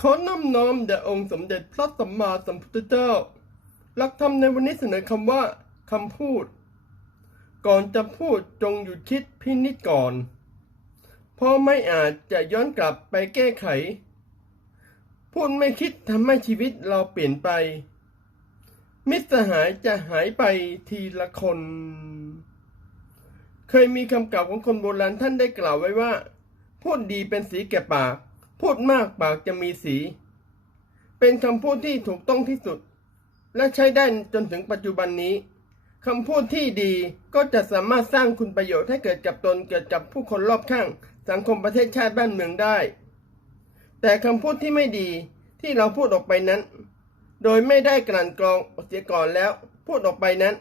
ขอน้อมน้อมแด่องค์สมเด็จพระสัมมาสัมพุทธเจ้า หลักธรรมในวันนี้เสนอคำว่าคำพูด ก่อนจะพูดจงหยุดคิดพินิจก่อน เพราะไม่อาจจะย้อนกลับไปแก้ไข พูดไม่คิดทำให้ชีวิตเราเปลี่ยนไป มิตรสหายจะหายไปทีละคน เคยมีคำกล่าวของคนโบราณท่านได้กล่าวไว้ว่า พูดดีเป็นสีแก่ปาก พูดมากปากจะมีสี เป็นคำพูดที่ถูกต้องที่สุด และใช้ได้จนถึงปัจจุบันนี้คำพูดที่ดีก็จะสามารถสร้างคุณประโยชน์ให้เกิดกับตนเกิดกับผู้คนรอบข้าง สังคมประเทศชาติบ้านเมืองได้ แต่คำพูดที่ไม่ดีที่เราพูดออกไปนั้น โดยไม่ได้กลั่นกรองเสียก่อนแล้ว พูดออกไปนั้น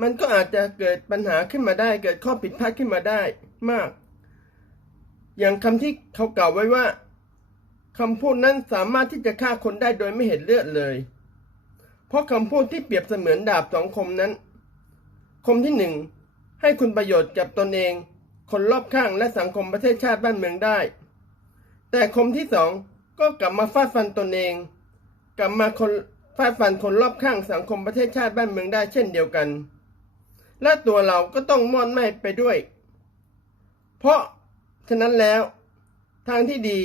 มันก็อาจจะเกิดปัญหาขึ้นมาได้ เกิดข้อผิดพลาดขึ้นมาได้มาก อย่างคำที่เขากล่าวไว้ว่า คำพูดนั้นสามารถที่จะฆ่าคนได้โดยไม่เห็นเลือดเลย เพราะคำพูดที่เปรียบเสมือนดาบสองคมนั้น คมที่หนึ่งให้คุณประโยชน์กับตนเอง คนรอบข้างและสังคมประเทศชาติบ้านเมืองได้ แต่คมที่สองก็กลับมาฟาดฟันตนเอง กลับมาคนฟาดฟันคนรอบข้างสังคมประเทศชาติบ้านเมืองได้เช่นเดียวกัน และตัวเราก็ต้องมอดไหม้ไปด้วย เพราะฉะนั้นแล้ว ทางที่ดี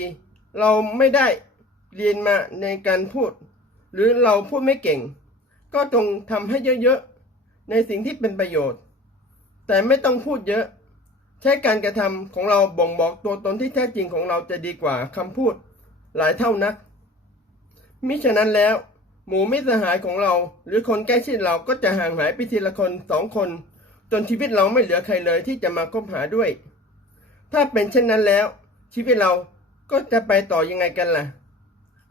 เราไม่ได้เรียนมาในการพูด หรือเราพูดไม่เก่ง ก็จงทำให้เยอะๆ ในสิ่งที่เป็นประโยชน์ แต่ไม่ต้องพูดเยอะ ใช้การกระทำของเราบ่งบอกตัวตนที่แท้จริงของเราจะดีกว่าคำพูดหลายเท่านัก มิฉะนั้นแล้ว หมู่มิตรสหายของเรา หรือคนใกล้ชิดเราก็จะห่างหายไปทีละคนสองคน จนชีวิตเราไม่เหลือใครเลยที่จะมาคบหาด้วย ถ้าเป็นเช่นนั้นแล้ว ชีวิตเรา ก็จะไปต่อยังไงกันล่ะ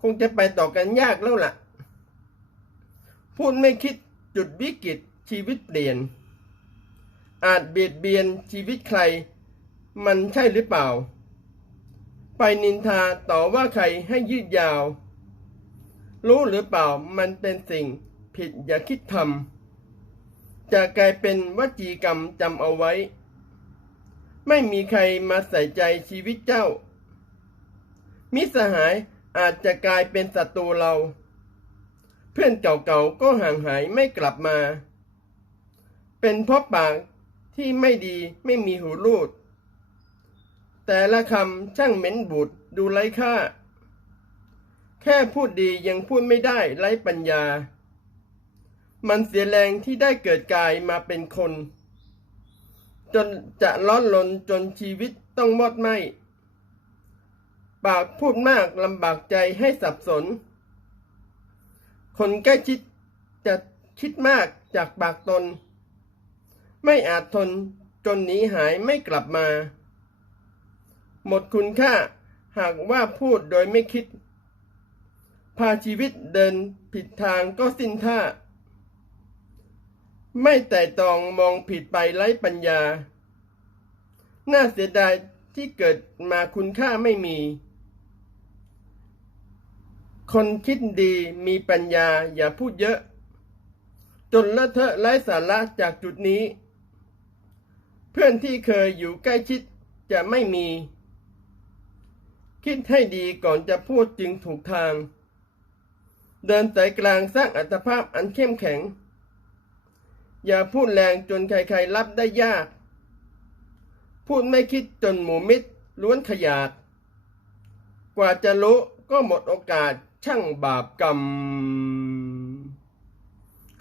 คงจะไปต่อกันยากแล้วล่ะ พูดไม่คิดจุดวิกฤตชีวิตเปลี่ยน อาจเบียดเบียนชีวิตใคร มันใช่หรือเปล่า ไปนินทาต่อว่าใครให้ยืดยาว รู้หรือเปล่ามันเป็นสิ่งผิดอย่าคิดทำจะกลายเป็นวจีกรรมจำเอาไว้ ไม่มีใครมาใส่ใจชีวิตเจ้า มิสหายอาจจะกลายเป็นศัตรูเรา เพื่อนเก่าๆก็ห่างหายไม่กลับมา เป็นเพราะปากที่ไม่ดีไม่มีหูรูด แต่ละคำช่างเหม็นบูดดูไร้ค่า แค่พูดดียังพูดไม่ได้ไร้ปัญญา มันเสียแรงที่ได้เกิดกายมาเป็นคน จนจะร้อนลนจนชีวิตต้องมอดไหม ปากพูดมากลำบากใจให้สับสน คนใกล้ชิดจะคิดมากจากปากตน ไม่อาจทนจนหนีหายไม่กลับมา หมดคุณค่าหากว่าพูดโดยไม่คิด พาชีวิตเดินผิดทางก็สิ้นท่า ไม่แต่ตองมองผิดไปไร้ปัญญา น่าเสียดายที่เกิดมาคุณค่าไม่มี คนคิดดีมีปัญญาอย่าพูดเยอะ จนละเทอะไร้สาระจากจุดนี้ เพื่อนที่เคยอยู่ใกล้ชิดจะไม่มี คิดให้ดีก่อนจะพูดจึงถูกทาง เดินสายกลางสร้างอัตภาพอันเข้มแข็ง อย่าพูดแรงจนใครๆรับได้ยาก พูดไม่คิดจนหมูมิตรล้วนขยาด กว่าจะรู้ก็หมดโอกาส ช่างบาปกรรม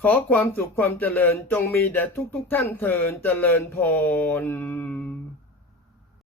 ขอความสุขความเจริญจงมีแด่ทุกทุกท่านเทินเจริญพร